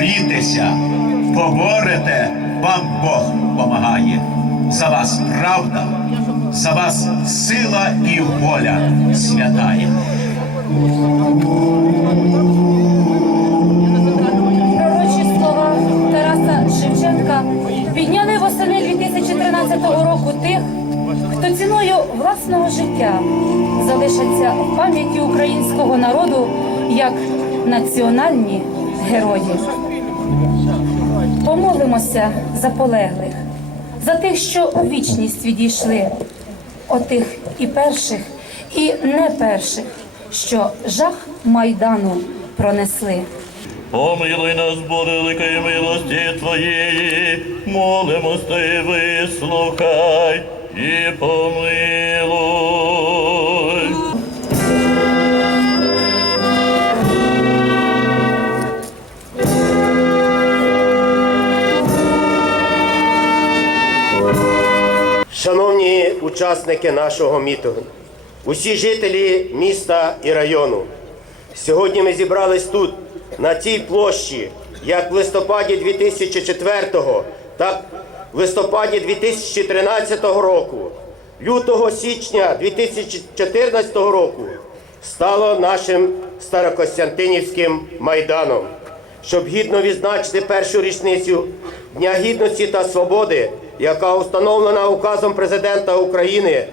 борітеся, поборете, вам Бог помагає. За вас правда, за вас сила і воля святає. Пророчі слова Тараса Шевченка підняли восени 2013 року тих, хто ціною власного життя залишаться в пам'яті українського народу як національні герої. Помолимося за полеглих, за тих, що у вічність відійшли, отих і перших, і не перших, що жах майдану пронесли. Помилуй нас, Боже, великої милості Твоєї, молимось Ти, вислухай і помилуй. Шановні учасники нашого мітингу, усі жителі міста і району, сьогодні ми зібрались тут, на цій площі, як в листопаді 2004, так в листопаді 2013 року, лютого січня 2014 року стало нашим Старокостянтинівським майданом. Щоб гідно відзначити першу річницю Дня Гідності та Свободи, яка установлена указом президента України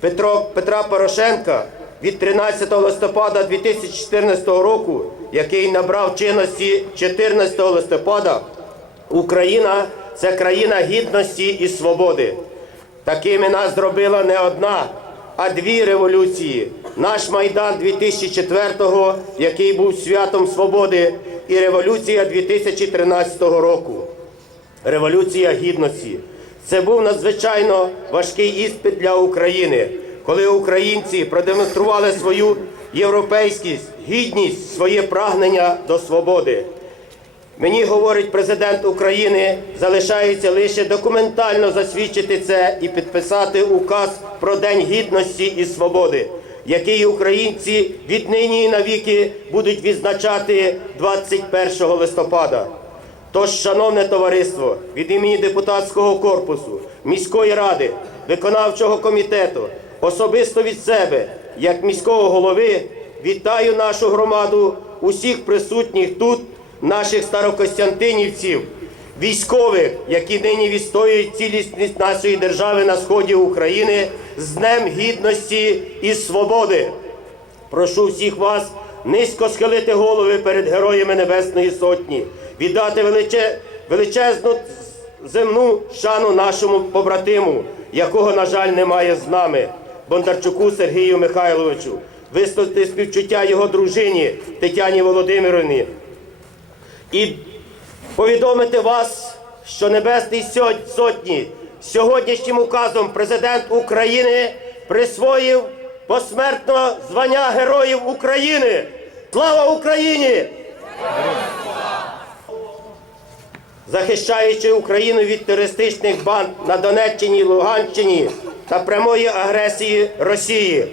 Петро, Петра Порошенка від 13 листопада 2014 року, який набрав чинності 14 листопада, Україна це країна гідності і свободи. Такими нас зробила не одна, а дві революції. Наш Майдан 2004-го, який був святом свободи, і революція 2013 року. Революція гідності. Це був надзвичайно важкий іспит для України, коли українці продемонстрували свою європейськість, гідність, своє прагнення до свободи. Мені говорить президент України, залишається лише документально засвідчити це і підписати указ про День гідності і свободи, який українці віднині і навіки будуть відзначати 21 листопада. Тож, шановне товариство, від імені депутатського корпусу, міської ради, виконавчого комітету, особисто від себе, як міського голови, вітаю нашу громаду, усіх присутніх тут, наших старокостянтинівців, військових, які нині відстоюють цілісність нашої держави на сході України з Днем Гідності і Свободи. Прошу всіх вас низько схилити голови перед героями Небесної Сотні, віддати величе, величезну земну шану нашому побратиму, якого, на жаль, немає з нами, Бондарчуку Сергію Михайловичу, висловити співчуття його дружині Тетяні Володимирівні і повідомити вас, що Небесний Сотні сьогоднішнім указом президент України присвоїв посмертно звання Героїв України. Слава Україні! Захищаючи Україну від терористичних банд на Донеччині Луганщині та прямої агресії Росії,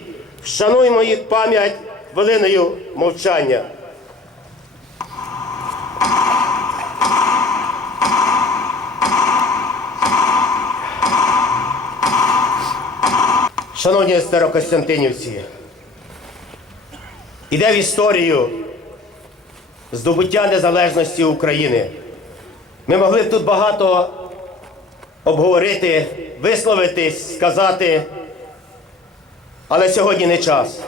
вшануймо їх пам'ять хвилиною мовчання. Шановні старокостянтинівці, іде в історію здобуття незалежності України. Ми могли б тут багато обговорити, висловитись, сказати, але сьогодні не час.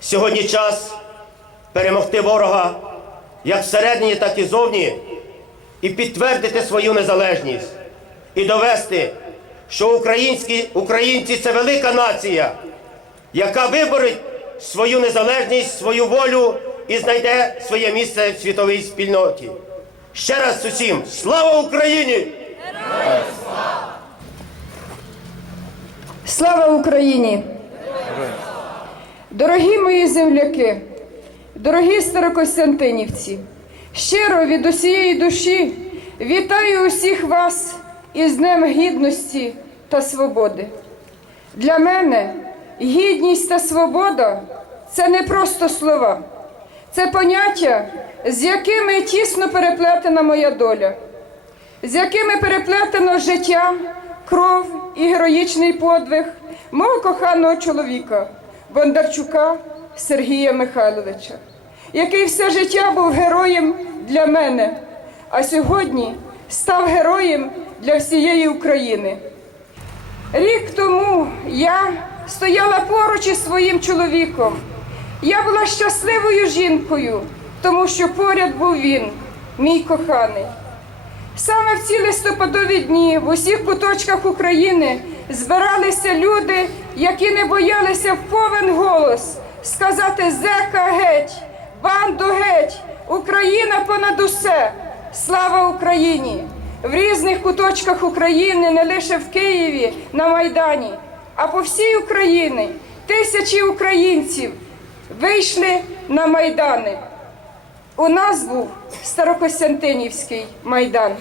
Сьогодні час перемогти ворога як всередині, так і зовні, і підтвердити свою незалежність, і довести, що українські, українці це велика нація, яка виборить свою незалежність, свою волю і знайде своє місце в світовій спільноті. Ще раз усім слава Україні! Слава Україні! Дорогі мої земляки, дорогі старокостянтинівці, щиро від усієї душі вітаю усіх вас із Днем Гідності та Свободи. Для мене гідність та свобода це не просто слова, це поняття, з якими тісно переплетена моя доля, з якими переплетено життя, кров і героїчний подвиг мого коханого чоловіка Бондарчука Сергія Михайловича, який все життя був героєм для мене, а сьогодні став героєм для всієї України. Рік тому я стояла поруч із своїм чоловіком. Я була щасливою жінкою, тому що поряд був він, мій коханий. Саме в ці листопадові дні в усіх куточках України збиралися люди, які не боялися в повен голос сказати зека геть, банду геть, Україна понад усе, слава Україні! В різних куточках України, не лише в Києві, на Майдані, а по всій Україні тисячі українців вийшли на майдани. У нас був Старокостянтинівський майдан.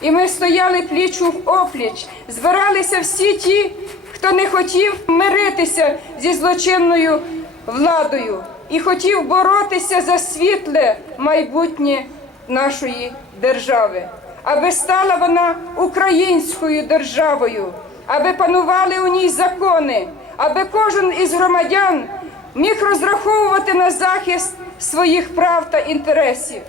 І ми стояли пліч в опліч, збиралися всі ті, хто не хотів миритися зі злочинною владою і хотів боротися за світле майбутнє нашої держави, аби стала вона українською державою, аби панували у ній закони, аби кожен із громадян міг розраховувати на захист своїх прав та інтересів,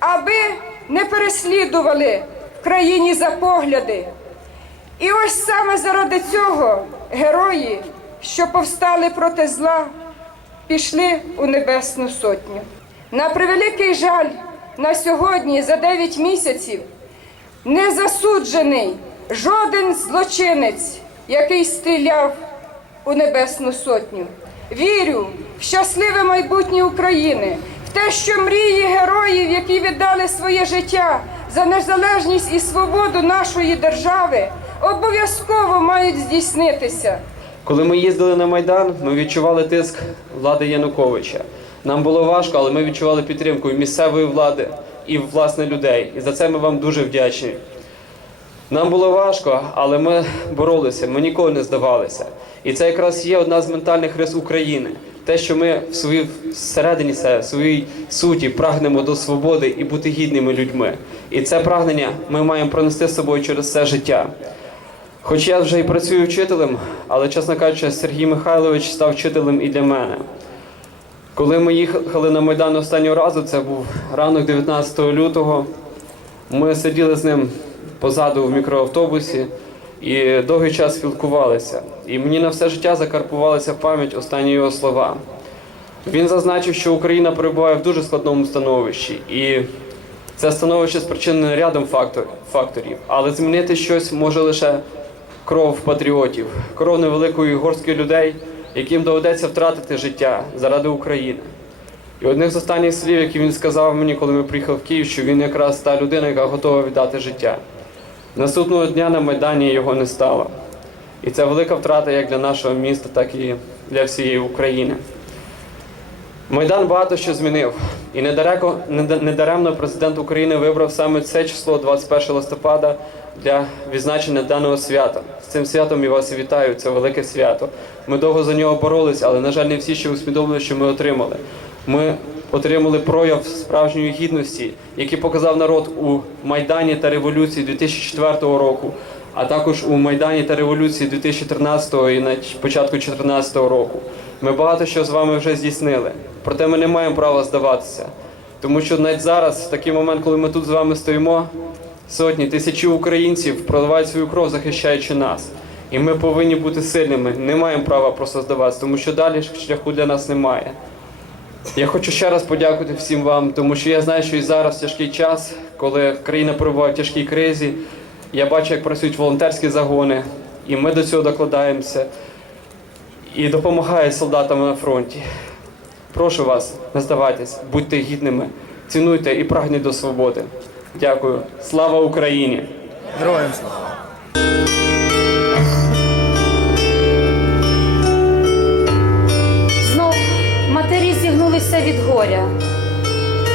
аби не переслідували в країні за погляди. І ось саме заради цього герої, що повстали проти зла, пішли у Небесну Сотню. На превеликий жаль, на сьогодні, за 9 місяців, не засуджений жоден злочинець, який стріляв у Небесну Сотню. Вірю в щасливе майбутнє України, в те, що мрії героїв, які віддали своє життя за незалежність і свободу нашої держави, обов'язково мають здійснитися. Коли ми їздили на Майдан, ми відчували тиск влади Януковича. Нам було важко, але ми відчували підтримку і місцевої влади, і власне людей. І за це ми вам дуже вдячні. Нам було важко, але ми боролися, ми ніколи не здавалися. І це якраз є одна з ментальних рис України. Те, що ми в своїй всередині себе, в своїй суті прагнемо до свободи і бути гідними людьми. І це прагнення ми маємо пронести з собою через все життя. Хоч я вже і працюю вчителем, але, чесно кажучи, Сергій Михайлович став вчителем і для мене. Коли ми їхали на Майдан останнього разу, це був ранок 19 лютого, ми сиділи з ним позаду в мікроавтобусі і довгий час спілкувалися. І мені на все життя закарпувалися в пам'ять останні його слова. Він зазначив, що Україна перебуває в дуже складному становищі, і це становище спричинене рядом фактор- факторів, але змінити щось може лише кров патріотів, кров невеликої горстки людей, яким доведеться втратити життя заради України. І одних з останніх слів, які він сказав мені, коли ми приїхали в Київ, що він якраз та людина, яка готова віддати життя. Наступного дня на Майдані його не стало. І це велика втрата як для нашого міста, так і для всієї України. Майдан багато що змінив. І недалеко, недаремно президент України вибрав саме це число, 21 листопада, для відзначення даного свята. З цим святом я вас і вітаю. Це велике свято. Ми довго за нього боролись, але, на жаль, не всі ще усвідомили, що ми отримали. Ми отримали прояв справжньої гідності, який показав народ у Майдані та революції 2004 року, а також у Майдані та революції 2013 і на початку 2014 року. Ми багато що з вами вже здійснили. Проте ми не маємо права здаватися. Тому що навіть зараз, в такий момент, коли ми тут з вами стоїмо, сотні, тисячі українців проливають свою кров, захищаючи нас. І ми повинні бути сильними. Не маємо права просто здаватися, тому що далі шляху для нас немає. Я хочу ще раз подякувати всім вам, тому що я знаю, що і зараз тяжкий час, коли країна перебуває в тяжкій кризі. Я бачу, як працюють волонтерські загони, і ми до цього докладаємося і допомагають солдатам на фронті. Прошу вас, не здавайтесь, будьте гідними, цінуйте і прагніть до свободи. Дякую. Слава Україні! Героям слава! Від горя.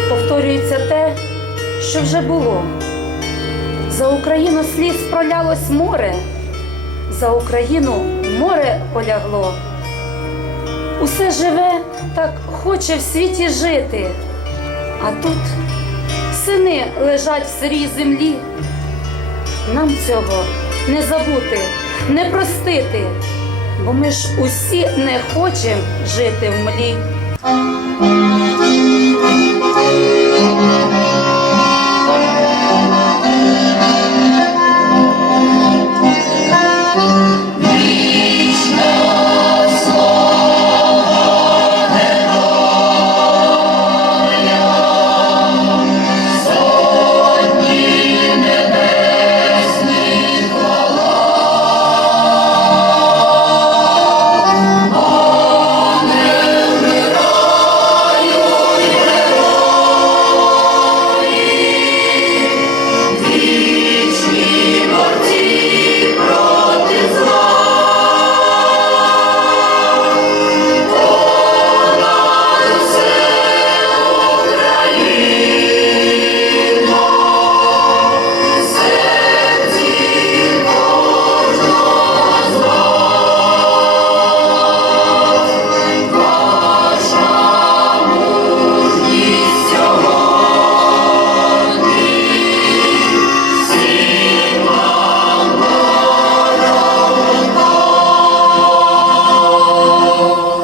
Повторюється те, що вже було. За Україну сліз пролялось море, за Україну море полягло. Усе живе, так хоче в світі жити. А тут сини лежать в сирій землі. Нам цього не забути, не простити, бо ми ж усі не хочемо жити в млі. Thank you.